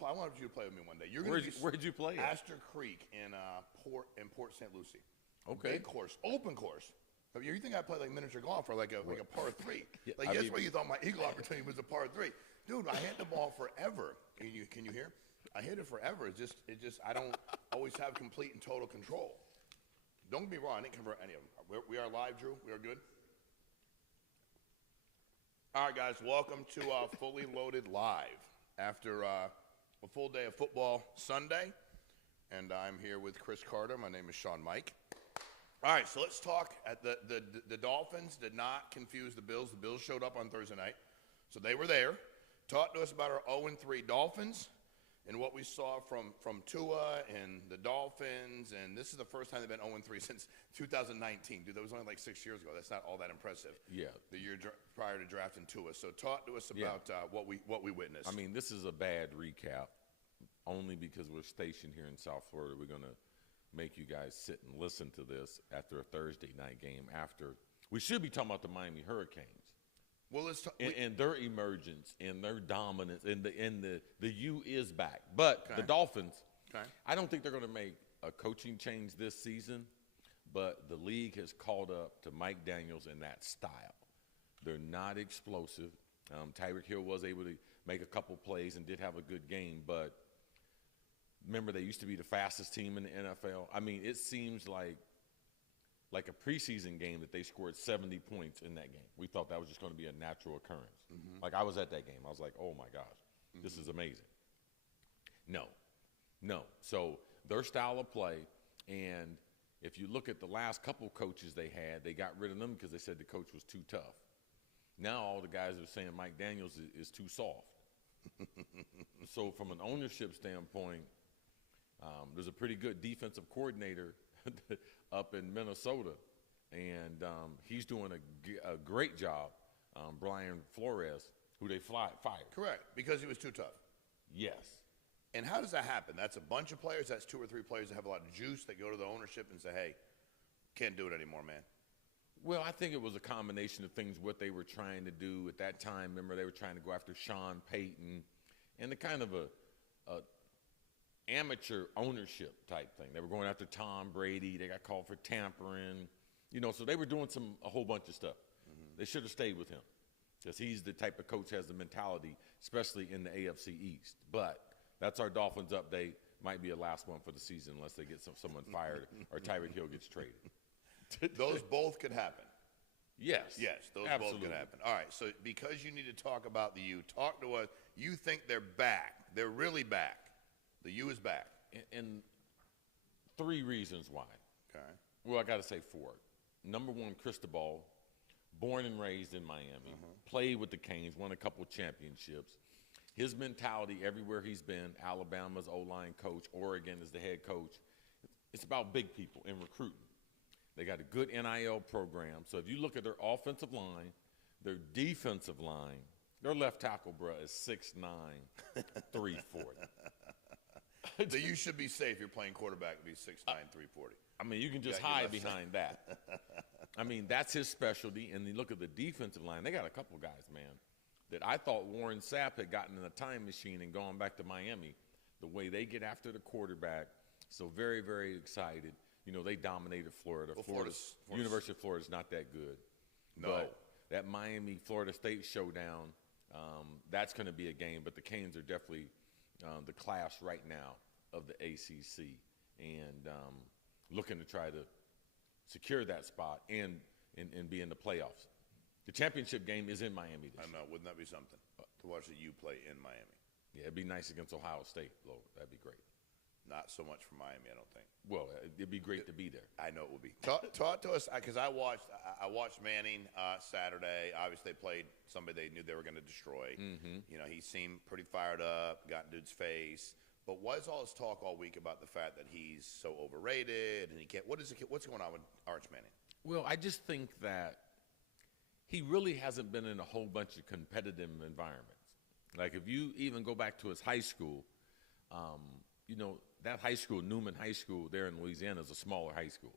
I want you to play with me one day. Where'd you play? Astor Creek in Port St. Lucie. Okay. Big course, open course. You think I play like miniature golf or like a par 3? Yeah, like that's why you thought my eagle opportunity was a par 3. Dude, I hit the ball forever. Can you hear? I hit it forever. It just I don't always have complete and total control. Don't get me wrong, I didn't convert any of them. We are live, Drew. We are good. All right, guys, welcome to Fully Loaded Live after a full day of football Sunday, and I'm here with Chris Carter. My name is SHAWN MEAIKE. All right, so let's talk. The Dolphins did not confuse the Bills. The Bills showed up on Thursday night, so they were there. Talk to us about our 0-3 Dolphins and what we saw from Tua and the Dolphins. And this is the first time they've been 0-3 since 2019. Dude, that was only like 6 years ago. That's not all that impressive. Yeah. The year prior to drafting Tua. So talk to us about what we witnessed. I mean, this is a bad recap, only because we're stationed here in South Florida. We're going to make you guys sit and listen to this after a Thursday night game. After we should be talking about the Miami Hurricanes. Well, let's talk. And their emergence and their dominance, and the U is back. But the Dolphins, I don't think they're going to make a coaching change this season, but the league has caught up to Mike Daniels in that style. They're not explosive. Tyreek Hill was able to make a couple plays and did have a good game, but remember, they used to be the fastest team in the NFL. I mean, it seems like a preseason game that they scored 70 points in that game. We thought that was just going to be a natural occurrence. Mm-hmm. Like, I was at that game. I was like, oh, my gosh, this is amazing. No. So their style of play, and if you look at the last couple coaches they had, they got rid of them because they said the coach was too tough. Now all the guys are saying Mike Daniels is too soft. So from an ownership standpoint, there's a pretty good defensive coordinator up in Minnesota, and he's doing a great job, Brian Flores, who they fired. Correct, because he was too tough. Yes. And how does that happen? That's a bunch of players. That's 2 or 3 players that have a lot of juice that go to the ownership and say, hey, can't do it anymore, man. Well, I think it was a combination of things, what they were trying to do at that time. Remember, they were trying to go after Sean Payton and the kind of a amateur ownership type thing. They were going after Tom Brady. They got called for tampering. So they were doing a whole bunch of stuff. Mm-hmm. They should have stayed with him because he's the type of coach has the mentality, especially in the AFC East. But that's our Dolphins update. Might be a last one for the season unless they get someone fired or Tyreek Hill gets traded. Those both could happen. Yes, those absolutely. both could happen. All right, so because you need to talk about the U, talk to us. You think they're back. They're really back. The U is back. And 3 reasons why. Okay. Well, I got to say 4. Number 1, Cristobal, born and raised in Miami, played with the Canes, won a couple championships. His mentality everywhere he's been, Alabama's O-line coach, Oregon is the head coach, it's about big people and recruiting. They got a good NIL program. So if you look at their offensive line, their defensive line, their left tackle, bro, is 6'9", 340. So you should be safe. You're playing quarterback and be 6'9", 340. I mean, you can just hide behind that. I mean, that's his specialty. And you look at the defensive line, they got a couple guys, man, that I thought Warren Sapp had gotten in a time machine and gone back to Miami. The way they get after the quarterback, so very, very excited. They dominated Florida. Well, University of Florida is not that good. No. But that Miami-Florida State showdown, that's going to be a game. But the Canes are definitely the class right now of the ACC and looking to try to secure that spot and be in the playoffs. The championship game is in Miami this year. I know. Wouldn't that be something to watch the U play in Miami? Yeah, it'd be nice against Ohio State, though. That'd be great. Not so much for Miami, I don't think. Well, it'd be great to be there. I know it would be. Talk to us, because I watched Manning Saturday. Obviously, they played somebody they knew they were going to destroy. Mm-hmm. He seemed pretty fired up, got in dude's face. But what is all this talk all week about the fact that he's so overrated and he can't? What's going on with Arch Manning? Well, I just think that he really hasn't been in a whole bunch of competitive environments. Like if you even go back to his high school, that high school, Newman High School there in Louisiana, is a smaller high school.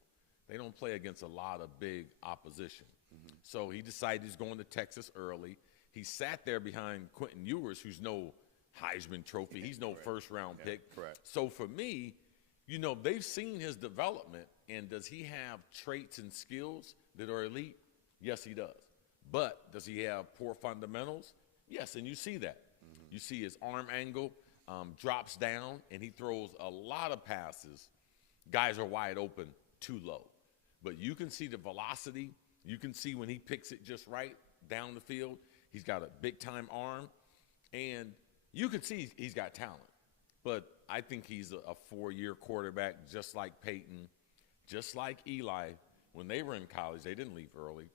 They don't play against a lot of big opposition. Mm-hmm. So he decided he's going to Texas early. He sat there behind Quentin Ewers, who's no Heisman Trophy. He's no first-round pick. Correct. So for me, you know, they've seen his development, and does he have traits and skills that are elite? Yes, he does. But does he have poor fundamentals? Yes, and you see that. You see his arm angle drops down, and he throws a lot of passes. Guys are wide open too low. But you can see the velocity. You can see when he picks it just right down the field. He's got a big-time arm, and you can see he's got talent. But I think he's a four-year quarterback, just like Peyton, just like Eli. When they were in college, they didn't leave early.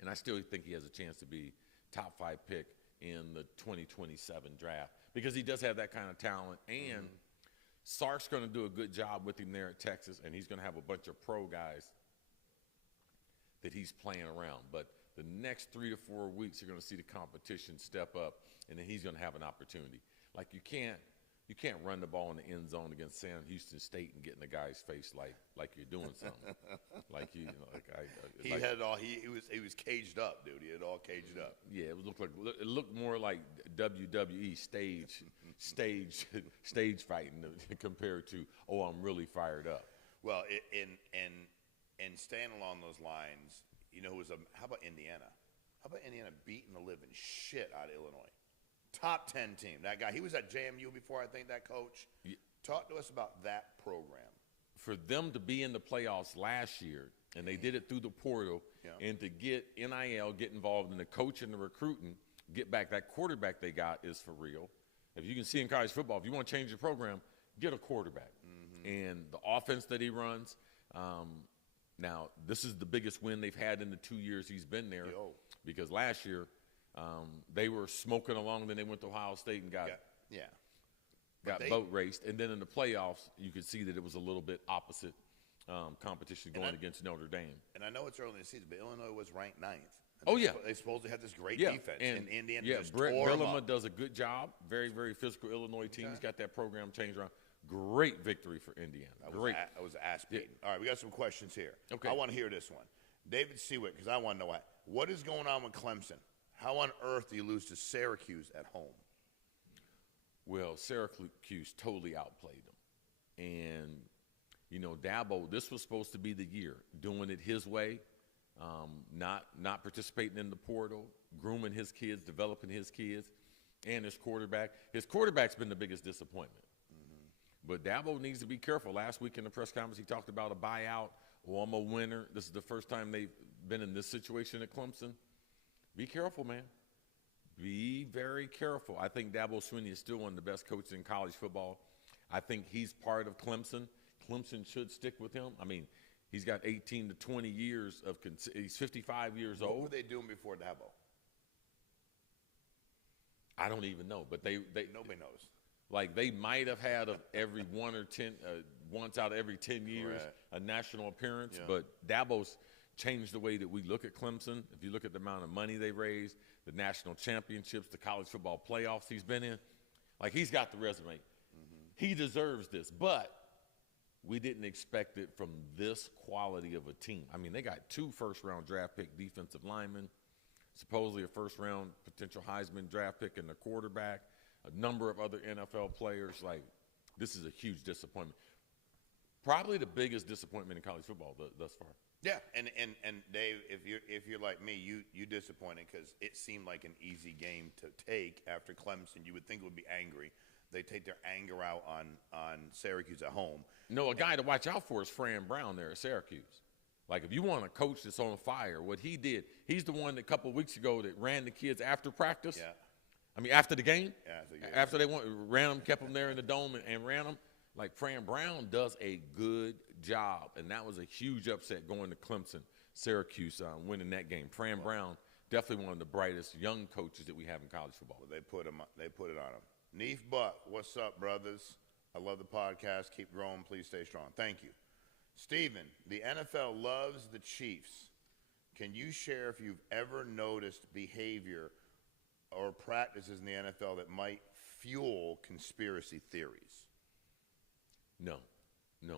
And I still think he has a chance to be top 5 pick in the 2027 draft because he does have that kind of talent. And Sark's going to do a good job with him there at Texas, and he's going to have a bunch of pro guys that he's playing around. But the next 3 to 4 weeks, you're going to see the competition step up, and then he's going to have an opportunity. Like you can't run the ball in the end zone against Sam Houston State and get in the guy's face like you're doing something. He was caged up, dude. He had all caged up. Yeah, it looked more like WWE stage fighting compared to I'm really fired up. Well, and staying along those lines, you know, how about Indiana? How about Indiana beating the living shit out of Illinois? Top 10 team. That guy, he was at JMU before, I think, that coach. Yeah. Talk to us about that program. For them to be in the playoffs last year, and they did it through the portal, and to get NIL, get involved in the coach and the recruiting, get back that quarterback they got is for real. If you can see in college football, if you want to change your program, get a quarterback. And the offense that he runs, now this is the biggest win they've had in the 2 years he's been there because last year – they were smoking along, then they went to Ohio State and got boat raced. And then in the playoffs, you could see that it was a little bit opposite competition going against Notre Dame. And I know it's early in the season, but Illinois was ranked 9th. They supposedly had this great defense. And Indiana just Brett tore them Bielema up. does a good job. Very, very physical Illinois team. He's got that program changed around. Great victory for Indiana. That was ass beating. All right, we got some questions here. Okay. I want to hear this one. David Seawick, because I want to know what is going on with Clemson? How on earth do you lose to Syracuse at home? Well, Syracuse totally outplayed them. And, you know, Dabo, this was supposed to be the year, doing it his way, not participating in the portal, grooming his kids, developing his kids, and his quarterback. His quarterback's been the biggest disappointment. But Dabo needs to be careful. Last week in the press conference, he talked about a buyout. I'm a winner. This is the first time they've been in this situation at Clemson. Be careful, man. Be very careful. I think Dabo Swinney is still one of the best coaches in college football. I think he's part of Clemson. Clemson should stick with him. I mean, he's got 18 to 20 years of – he's 55 years old. What were they doing before Dabo? I don't even know, but they nobody knows. Like they might have had every once out of every 10 years a national appearance, but Dabo's – changed the way that we look at Clemson. If you look at the amount of money they raised, the national championships, the college football playoffs he's been in, like he's got the resume. He deserves this, but we didn't expect it from this quality of a team. I mean, they got 2 first-round draft pick defensive linemen, supposedly a first-round potential Heisman draft pick and a quarterback, a number of other NFL players. Like, this is a huge disappointment. Probably the biggest disappointment in college football thus far. Yeah, and Dave, if you're like me, you disappointed because it seemed like an easy game to take after Clemson. You would think it would be angry. They take their anger out on Syracuse at home. No, a guy to watch out for is Fran Brown there at Syracuse. Like if you want a coach that's on fire, what he did, he's the one that a couple of weeks ago that ran the kids after practice. Yeah. I mean after the game. Yeah, after they ran them, kept them there in the dome and ran them. Like Fran Brown does a good job, and that was a huge upset going to Clemson, Syracuse winning that game. Fran Brown, definitely one of the brightest young coaches that we have in college football. Well, they put it on him. Neef Buck, what's up, brothers? I love the podcast. Keep growing. Please stay strong. Thank you. Steven, the NFL loves the Chiefs. Can you share if you've ever noticed behavior or practices in the NFL that might fuel conspiracy theories? No,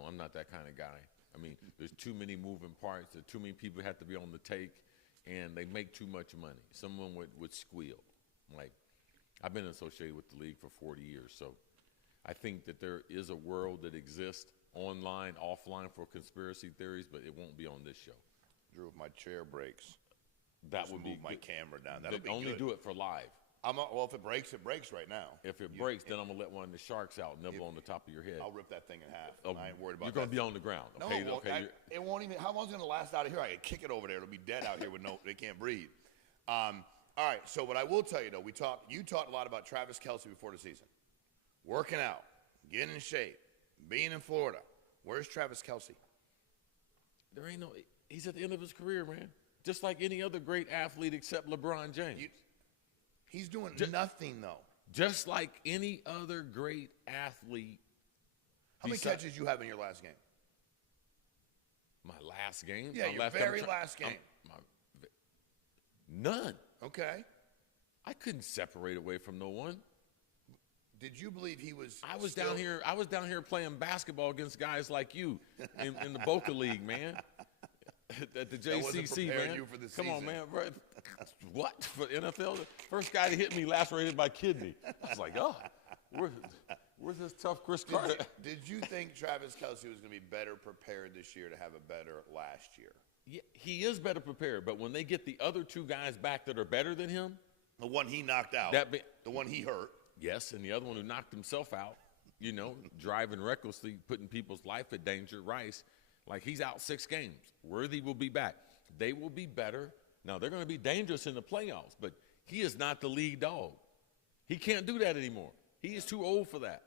I'm not that kind of guy. I mean, there's too many moving parts. There too many people have to be on the take, and they make too much money. Someone would squeal. Like, I've been associated with the league for 40 years, so I think that there is a world that exists online, offline for conspiracy theories, but it won't be on this show. Drew, if my chair breaks, that would move be my camera down. That'll be only good. do it for live. Well, if it breaks right now. If it breaks, then I'm going to let one of the sharks out, nibble on the top of your head. I'll rip that thing in half. Oh, I ain't worried about that. You're going to be on the ground. Okay? No, it won't even. How long is it going to last out of here? I can kick it over there. It'll be dead out here with they can't breathe. All right, so what I will tell you, though, you talked a lot about Travis Kelce before the season. Working out, getting in shape, being in Florida. Where's Travis Kelce? There ain't no – he's at the end of his career, man. Just like any other great athlete except LeBron James. He's doing nothing, though. Just like any other great athlete. How many catches you have in your last game? My last game? Yeah, your very last game. None. Okay. I couldn't separate away from no one. Did you believe he was? I was down here playing basketball against guys like you in the Boca League, man. At the JCC, man. You for the Come season. on, man. What for NFL? The first guy to hit me lacerated my kidney. I was like, oh, where's this tough Chris Carter? Did you think Travis Kelce was going to be better prepared this year to have a better last year? Yeah, he is better prepared, but when they get the other two guys back that are better than him, the one he knocked out, the one he hurt. Yes, and the other one who knocked himself out, driving recklessly, putting people's life at danger, Rice, like he's out 6 games. Worthy will be back. They will be better. Now, they're going to be dangerous in the playoffs, but he is not the lead dog. He can't do that anymore. He is too old for that.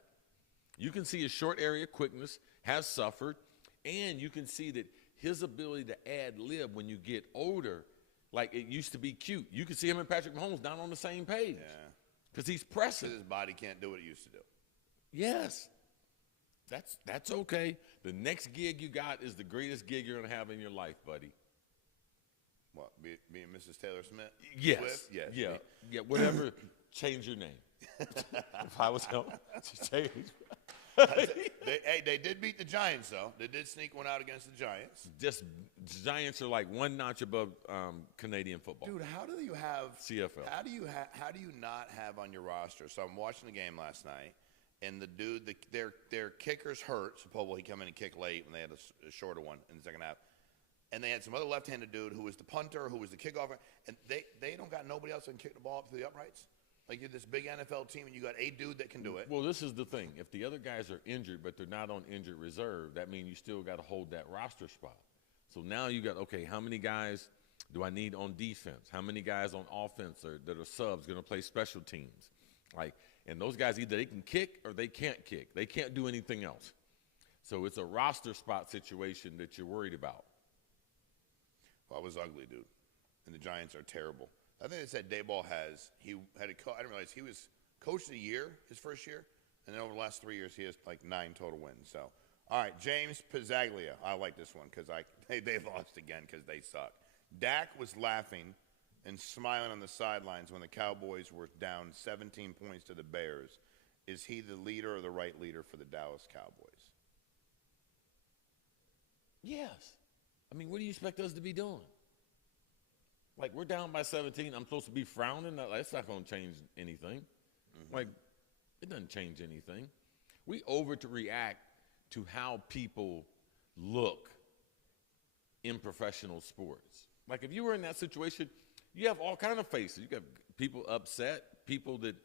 You can see his short area quickness has suffered, and you can see that his ability to ad-lib when you get older, like it used to be cute. You can see him and Patrick Mahomes not on the same page. Yeah. Because he's pressing. His body can't do what it used to do. Yes. That's okay. The next gig you got is the greatest gig you're going to have in your life, buddy. What, being Mrs. Taylor Smith? Yes. Swift? Yes. Yeah, whatever. Change your name. If I was him, change. They did beat the Giants, though. They did sneak one out against the Giants. Just Giants are like one notch above Canadian football. Dude, how do you have CFL? How do you not have on your roster? So I'm watching the game last night, and the dude, their kicker's hurt. Supposedly he come in and kick late when they had a shorter one in the second half, and they had some other left-handed dude who was the punter, who was the kickoff, and they don't got nobody else that can kick the ball up to the uprights. Like you're this big NFL team, and you got a dude that can do it. Well, this is the thing. If the other guys are injured, but they're not on injured reserve, that means you still got to hold that roster spot. So now you got, okay, how many guys do I need on defense? How many guys on offense that are subs going to play special teams? And those guys, either they can kick or they can't kick. They can't do anything else. So it's a roster spot situation that you're worried about. Well, it was ugly, dude. And the Giants are terrible. I think they said Daboll I didn't realize he was coach of the year his first year, and then over the last 3 years he has like 9 total wins. So, all right, James Pizzaglia. I like this one because they lost again because they suck. Dak was laughing and smiling on the sidelines when the Cowboys were down 17 points to the Bears. Is he the leader or the right leader for the Dallas Cowboys? Yes. I mean, what do you expect us to be doing? Like, we're down by 17. I'm supposed to be frowning? That's not going to change anything. Mm-hmm. Like, it doesn't change anything. We overreact to how people look in professional sports. Like, if you were in that situation, you have all kind of faces. You got people upset, people that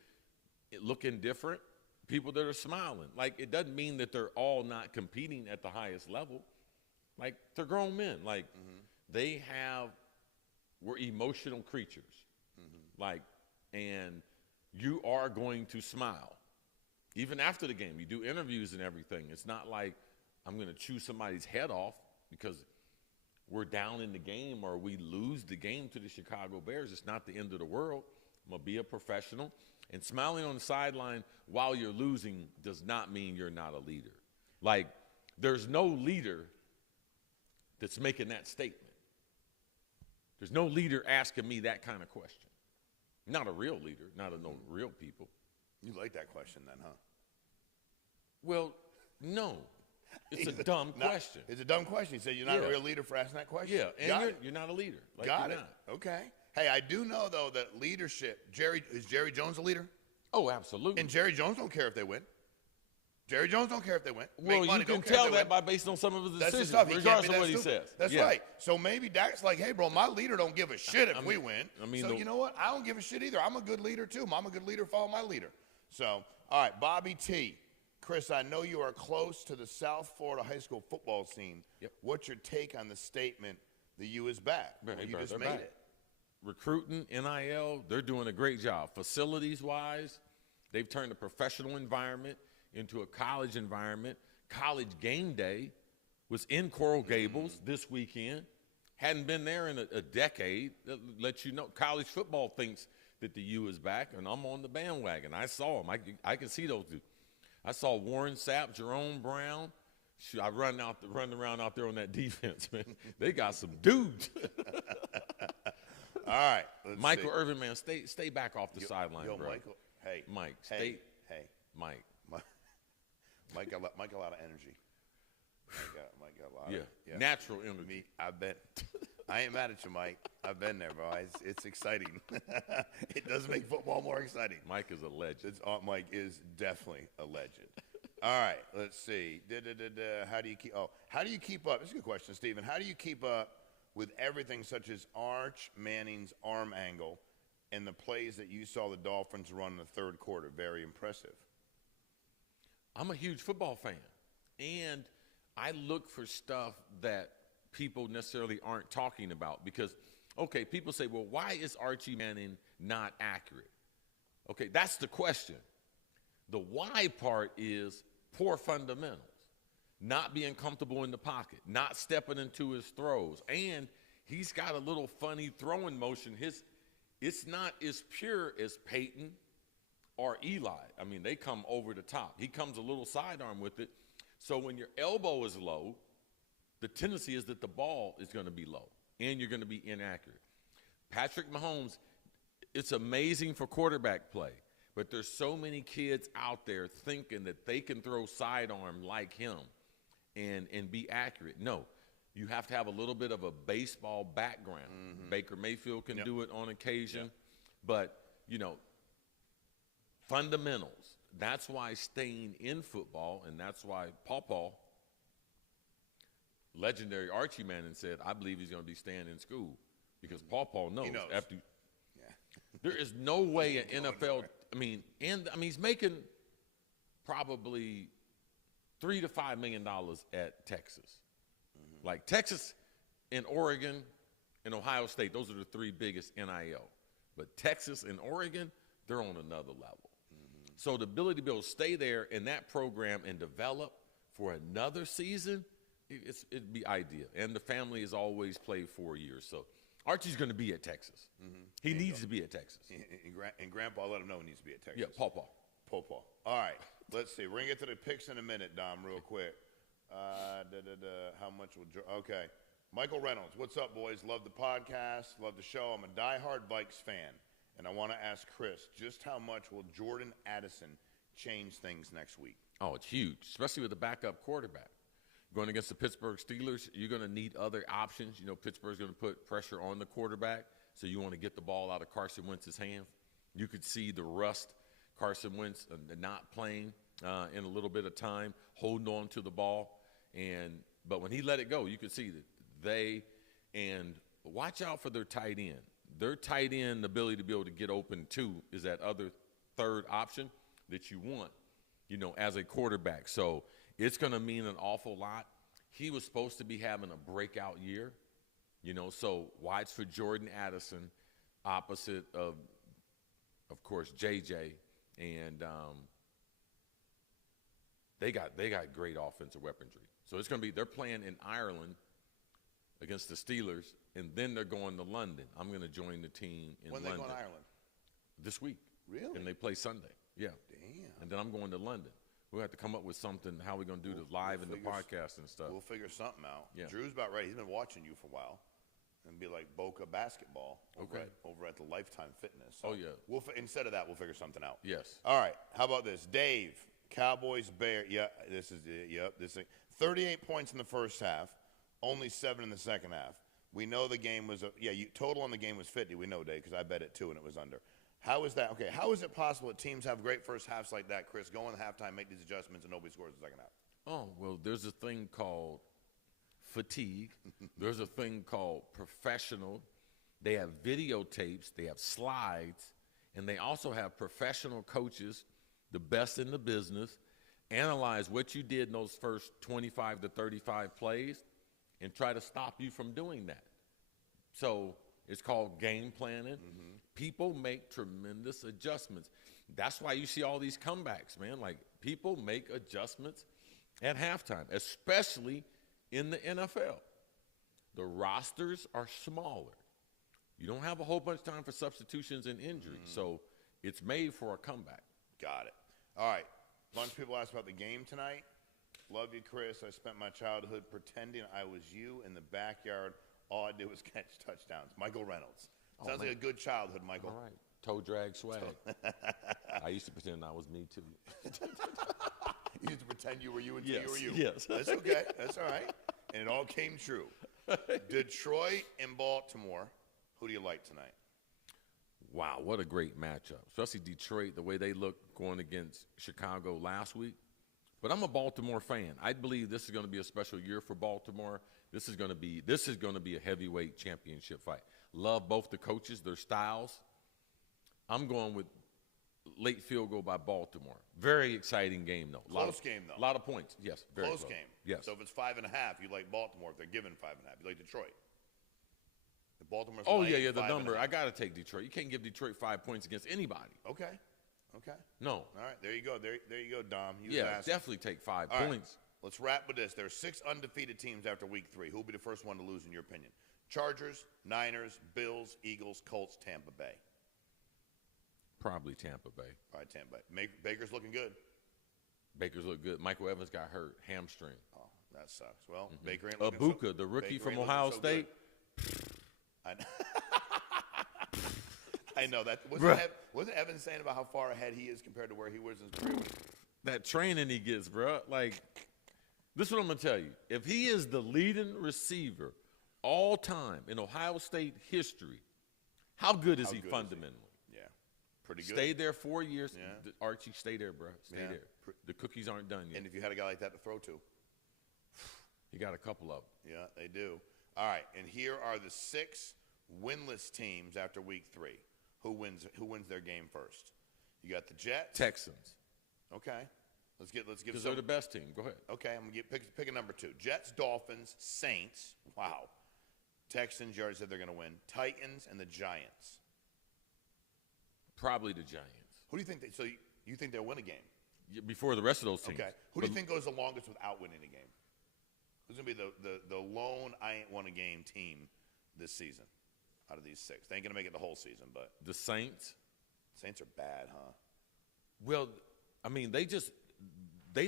look indifferent, people that are smiling. Like, it doesn't mean that they're all not competing at the highest level. Like, they're grown men. Like, we're emotional creatures. And you are going to smile. Even after the game, you do interviews and everything. It's not like I'm going to chew somebody's head off because we're down in the game or we lose the game to the Chicago Bears. It's not the end of the world. I'm going to be a professional. And smiling on the sideline while you're losing does not mean you're not a leader. Like, there's no leader that's making that statement. There's no leader asking me that kind of question. Not a real leader, not no real people. You like that question then, huh? Well, no. It's a dumb question. It's a dumb question. You said you're not a real leader for asking that question? Yeah, and you're not a leader. Like Got it. Okay. Hey, I do know, though, that leadership, is Jerry Jones a leader? Oh, absolutely. And Jerry Jones don't care if they win. Jerry Jones don't care if they win. Well, you can tell that by based on some of his decisions, regardless of what he says. That's right. So maybe Dak's like, hey, bro, my leader don't give a shit if we win. So you know what? I don't give a shit either. I'm a good leader, too. I'm a good leader. Follow my leader. So, all right, Bobby T. Chris, I know you are close to the South Florida high school football scene. Yep. What's your take on the statement, the U is back? Well, you just made it. Recruiting, NIL, they're doing a great job. Facilities-wise, they've turned a professional environment into a college environment. College game day was in Coral Gables this weekend. Hadn't been there in a decade. That lets you know college football thinks that the U is back, and I'm on the bandwagon. I saw them. I can see those dudes. I saw Warren Sapp, Jerome Brown. Shoot, I run around out there on that defense, man. They got some dudes. All right. Michael Irvin, man, stay back off the sideline, bro. Michael, hey. Mike, Mike. Mike got a lot of energy. Mike got a lot of natural energy. I ain't mad at you, Mike. I've been there, bro. It's exciting. It does make football more exciting. Mike is a legend. Mike is definitely a legend. All right, let's see. How do you keep up? This is a good question, Stephen. How do you keep up with everything such as Arch Manning's arm angle and the plays that you saw the Dolphins run in the third quarter? Very impressive. I'm a huge football fan, and I look for stuff that people necessarily aren't talking about because, okay, people say, well, why is Archie Manning not accurate? Okay, that's the question. The why part is poor fundamentals, not being comfortable in the pocket, not stepping into his throws, and he's got a little funny throwing motion. It's not as pure as Peyton or Eli. I mean, they come over the top. He comes a little sidearm with it. So when your elbow is low, the tendency is that the ball is going to be low, and you're going to be inaccurate. Patrick Mahomes, it's amazing for quarterback play, but there's so many kids out there thinking that they can throw sidearm like him and be accurate. No, you have to have a little bit of a baseball background. Mm-hmm. Baker Mayfield can do it on occasion, but, fundamentals. That's why staying in football, and that's why Paw, legendary Archie Manning, said, I believe he's going to be staying in school because Paw knows. He knows. There is no way an NFL he's making probably $3 to $5 million at Texas. Mm-hmm. Like Texas and Oregon and Ohio State, those are the three biggest NIL. But Texas and Oregon, they're on another level. Mm-hmm. So the ability to be able to stay there in that program and develop for another season, it'd be ideal. And the family has always played 4 years. So Archie's going to be at Texas. Mm-hmm. He needs to be at Texas. And Grandpa let him know he needs to be at Texas. Yeah, Paw. All right. Let's see. We're going to get to the picks in a minute, Dom, real quick. How much will – okay. Michael Reynolds, what's up, boys? Love the podcast. Love the show. I'm a diehard Vikes fan, and I want to ask Chris, just how much will Jordan Addison change things next week? Oh, it's huge, especially with the backup quarterback. Going against the Pittsburgh Steelers, you're going to need other options. Pittsburgh's going to put pressure on the quarterback, so you want to get the ball out of Carson Wentz's hands. You could see the rust, Carson Wentz not playing in a little bit of time, holding on to the ball. But when he let it go, you could see that watch out for their tight end. Their tight end ability to be able to get open, too, is that other third option that you want, as a quarterback. So it's going to mean an awful lot. He was supposed to be having a breakout year, so watch for Jordan Addison opposite of course, JJ. And they got great offensive weaponry. So it's going to be – they're playing in Ireland against the Steelers, and then they're going to London. I'm going to join the team in London. When they go to Ireland? This week. Really? And they play Sunday. Yeah. Damn. And then I'm going to London. We'll have to come up with something, how we're going to do the live and the podcast and stuff. We'll figure something out. Yeah. Drew's about ready. He's been watching you for a while. And be like Boca basketball over at the Lifetime Fitness. So instead of that, we'll figure something out. Yes. All right. How about this? Dave, Cowboys, Bears. Yeah, this is it. Yep. This thing. 38 points in the first half, only 7 in the second half. We know the game was total on the game was 50. We know, Dave, because I bet it too, and it was under. How is that? Okay, how is it possible that teams have great first halves like that, Chris, go in halftime, make these adjustments, and nobody scores in the second half? Oh, well, there's a thing called fatigue. There's a thing called professional. They have videotapes. They have slides. And they also have professional coaches, the best in the business, analyze what you did in those first 25 to 35 plays and try to stop you from doing that. So it's called game planning. Mm-hmm. People make tremendous adjustments. That's why you see all these comebacks, man. Like, people make adjustments at halftime, especially in the NFL. The rosters are smaller. You don't have a whole bunch of time for substitutions and injuries, so it's made for a comeback. Got it. All right. A bunch of people asked about the game tonight. Love you, Chris. I spent my childhood pretending I was you in the backyard. All I did was catch touchdowns. Michael Reynolds. Sounds like a good childhood, Michael. All right. Toe drag swag. I used to pretend I was me, too. You used to pretend you were you until yes, you were you. Yes. That's okay. That's all right. And it all came true. Detroit and Baltimore. Who do you like tonight? Wow, what a great matchup. Especially Detroit, the way they looked going against Chicago last week. But I'm a Baltimore fan. I believe this is going to be a special year for Baltimore. This is going to be a heavyweight championship fight. Love both the coaches, their styles. I'm going with late field goal by Baltimore. Very exciting game, though. Close game, though. A lot of points. Yes, very close. Close game. Yes. So if it's 5.5, you like Baltimore. If they're given 5.5, you like Detroit. If Baltimore's the number. I got to take Detroit. You can't give Detroit 5 points against anybody. Okay. No. All right, there you go. There you go, Dom. Definitely take 5 All points. Right. Let's wrap with this. There are 6 undefeated teams after week 3. Who will be the first one to lose, in your opinion? Chargers, Niners, Bills, Eagles, Colts, Tampa Bay. Probably Tampa Bay. All right, Tampa Bay. Baker's looking good. Baker's look good. Michael Evans got hurt, hamstring. Oh, that sucks. Well, Baker ain't looking Abuka, the rookie from Ohio State. I know. I know that. Wasn't Evans saying about how far ahead he is compared to where he was in his career? That training he gets, bro. Like, this is what I'm going to tell you. If he is the leading receiver all time in Ohio State history, how good is he fundamentally? Yeah, pretty good. Stayed there 4 years. Yeah. Archie, stay there, bro. Stay there. The cookies aren't done yet. And if you had a guy like that to throw to. You got a couple of them. Yeah, they do. All right, and here are the 6 winless teams after week 3. Who wins their game first? You got the Jets. Texans. Okay. Let's give because they're the best team. Go ahead. Okay, I'm going to pick a number 2. Jets, Dolphins, Saints. Wow. Texans, you already said they're going to win. Titans and the Giants. Probably the Giants. Who do you think so you think they'll win a game? Before the rest of those teams. Okay. Who do you think goes the longest without winning a game? Who's going to be the lone I ain't won a game team this season out of these 6? They ain't going to make it the whole season, but. The Saints. Saints are bad, huh? Well, I mean, they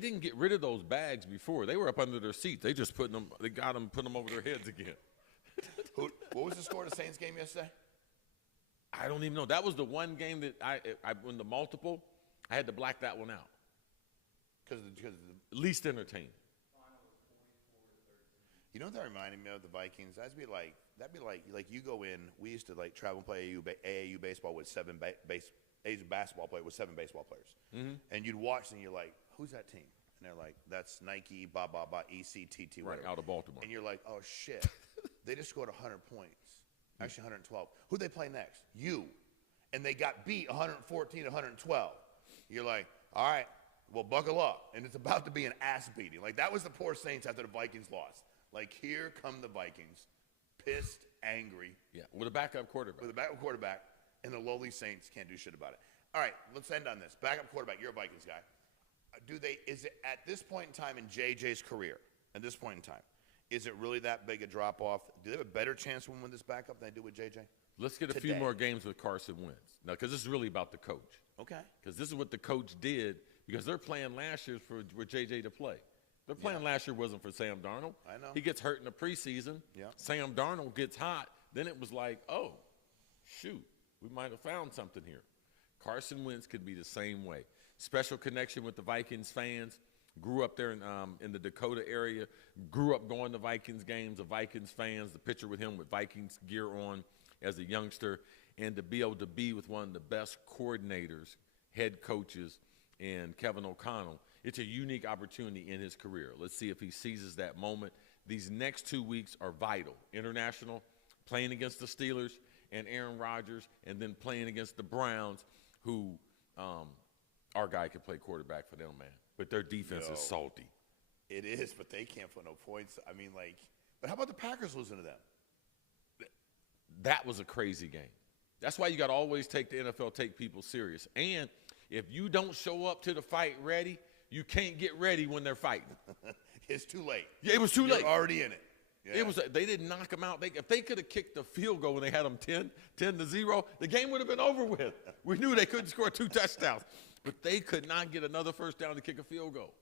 didn't get rid of those bags before. They were up under their seats. They just put them over their heads again. What was the score of the Saints game yesterday? I don't even know. That was the one game that I when the multiple, I had to black that one out. Because least entertaining. You know what that reminded me of, the Vikings? That'd be like you go in. We used to like travel and play AAU baseball with 7 basketball players with 7 baseball players, and you'd watch and you're like, who's that team? And they're like, that's Nike, ECTT, right, out of Baltimore. And you're like, oh shit, they just scored 100 points, actually 112. Who'd they play next? You, and they got beat 114 to 112. You're like, all right, well buckle up, and it's about to be an ass beating. Like that was the poor Saints after the Vikings lost. Like, here come the Vikings, pissed, angry. Yeah, with a backup quarterback. And the lowly Saints can't do shit about it. All right, let's end on this. Backup quarterback, you're a Vikings guy. Is it at this point in time in JJ's career, at this point in time, is it really that big a drop-off? Do they have a better chance to win with this backup than they do with JJ? Let's get a few more games with Carson Wentz. Now, because this is really about the coach. Okay. Because this is what the coach did, because they're playing last year for JJ to play. Their plan last year wasn't for Sam Darnold. I know. He gets hurt in the preseason. Yeah. Sam Darnold gets hot. Then it was like, oh, shoot, we might have found something here. Carson Wentz could be the same way. Special connection with the Vikings fans. Grew up there in the Dakota area. Grew up going to Vikings games, the Vikings fans. The picture with him with Vikings gear on as a youngster. and to be able to be with one of the best coordinators, head coaches, and Kevin O'Connell, it's a unique opportunity in his career. Let's see if he seizes that moment. These next 2 weeks are vital. International, playing against the Steelers and Aaron Rodgers, and then playing against the Browns, who our guy could play quarterback for them, man. But their defense is salty. It is, but they can't put no points. I mean, like, but how about the Packers losing to them? That was a crazy game. That's why you got to always take the NFL, take people serious. And if you don't show up to the fight ready, you can't get ready when they're fighting. It's too late. Yeah, it was too late. You're already in it. Yeah. It was. They didn't knock them out. If they could have kicked the field goal when they had them 10-0, the game would have been over with. We knew they couldn't score 2 touchdowns. But they could not get another first down to kick a field goal.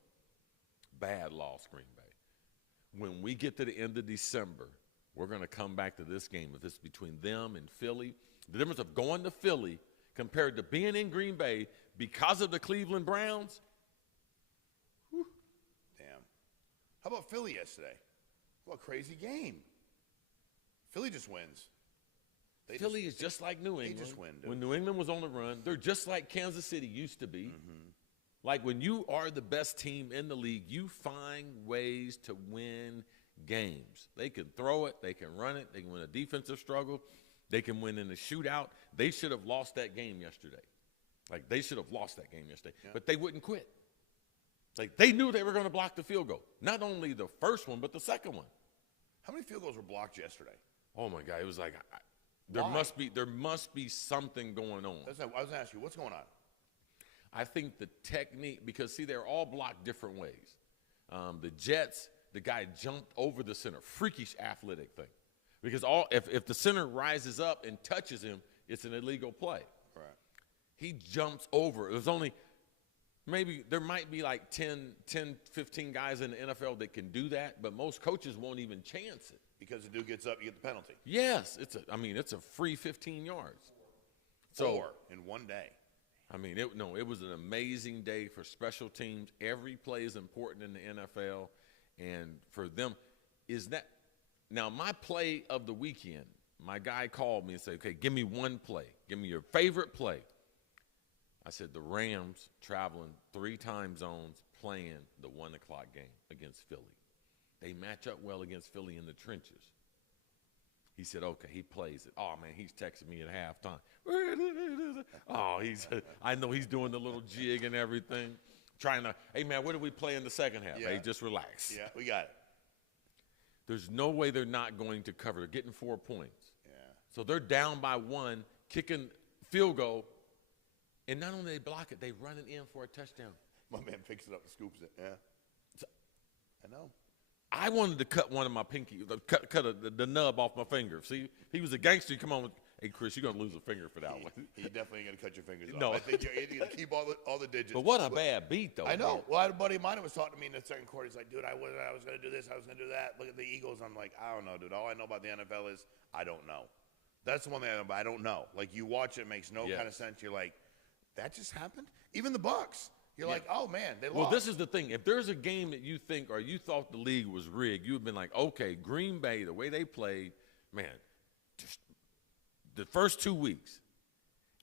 Bad loss, Green Bay. When we get to the end of December, we're going to come back to this game. If it's between them and Philly, the difference of going to Philly compared to being in Green Bay because of the Cleveland Browns. Whew. Damn. How about Philly yesterday? What a crazy game. Philly just wins. Philly is just like New England. They just win, dude. When New England was on the run, they're just like Kansas City used to be. Mm-hmm. Like when you are the best team in the league, you find ways to win games. They can throw it. They can run it. They can win a defensive struggle. They can win in a shootout. They should have lost that game yesterday. Like, they should have lost that game yesterday. Yeah. But they wouldn't quit. Like, they knew they were going to block the field goal. Not only the first one, but the second one. How many field goals were blocked yesterday? Oh, my God. It was like there must be something going on. I was going to ask you, what's going on? I think the technique, because, see, they're all blocked different ways. The Jets, the guy jumped over the center. Freakish athletic thing. Because if the center rises up and touches him, it's an illegal play. Right. He jumps over. It was only maybe there might be like 10, 15 guys in the NFL that can do that, but most coaches won't even chance it. Because the dude gets up, you get the penalty. Yes, it's a free 15 yards. So in one day. I mean, it was an amazing day for special teams. Every play is important in the NFL, and for them, now my play of the weekend. My guy called me and said, "Okay, give me one play. Give me your favorite play." I said, the Rams traveling 3 time zones playing the 1 o'clock game against Philly. They match up well against Philly in the trenches. He said, okay, he plays it. Oh, man, he's texting me at halftime. Oh, I know he's doing the little jig and everything, trying to, hey, man, what do we play in the second half? Yeah. Hey, just relax. Yeah, we got it. There's no way they're not going to cover. They're getting 4 points. Yeah. So they're down by 1, kicking field goal, and not only they block it, they run it in for a touchdown. My man picks it up and scoops it. Yeah. I know. I wanted to cut one of my pinky, cut the nub off my finger. See, he was a gangster. Come on, hey Chris, you're gonna lose a finger for that one. He definitely ain't gonna cut your fingers off. No, I think you're gonna keep all the digits. But what a bad beat, though. I know. Man. Well, I had a buddy of mine who was talking to me in the second quarter. He's like, dude, I was gonna do this, I was gonna do that. Look at the Eagles. I'm like, I don't know, dude. All I know about the NFL is I don't know. That's the one thing I don't know. Like, you watch it makes no kind of sense. You're like, that just happened. Even the Bucks. You're like, oh, man, they lost. Well, this is the thing. If there's a game that you think or you thought the league was rigged, you have been like, okay, Green Bay, the way they played, man, just the first 2 weeks.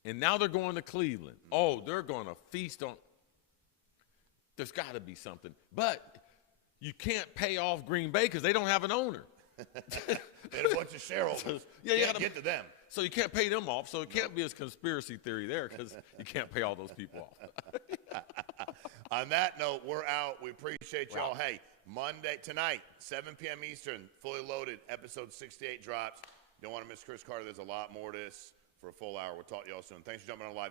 And now they're going to Cleveland. Oh, they're going to feast on. There's got to be something. But you can't pay off Green Bay because they don't have an owner. They had a bunch of shareholders. Yeah, you got to get to them. So you can't pay them off. So it can't be a conspiracy theory there because you can't pay all those people off. On that note, we're out. We appreciate y'all. Hey, Monday tonight, 7 p.m. Eastern, Fully Loaded, episode 68 drops. You don't want to miss Chris Carter. There's a lot more to this for a full hour. We'll talk to y'all soon. Thanks for jumping on live.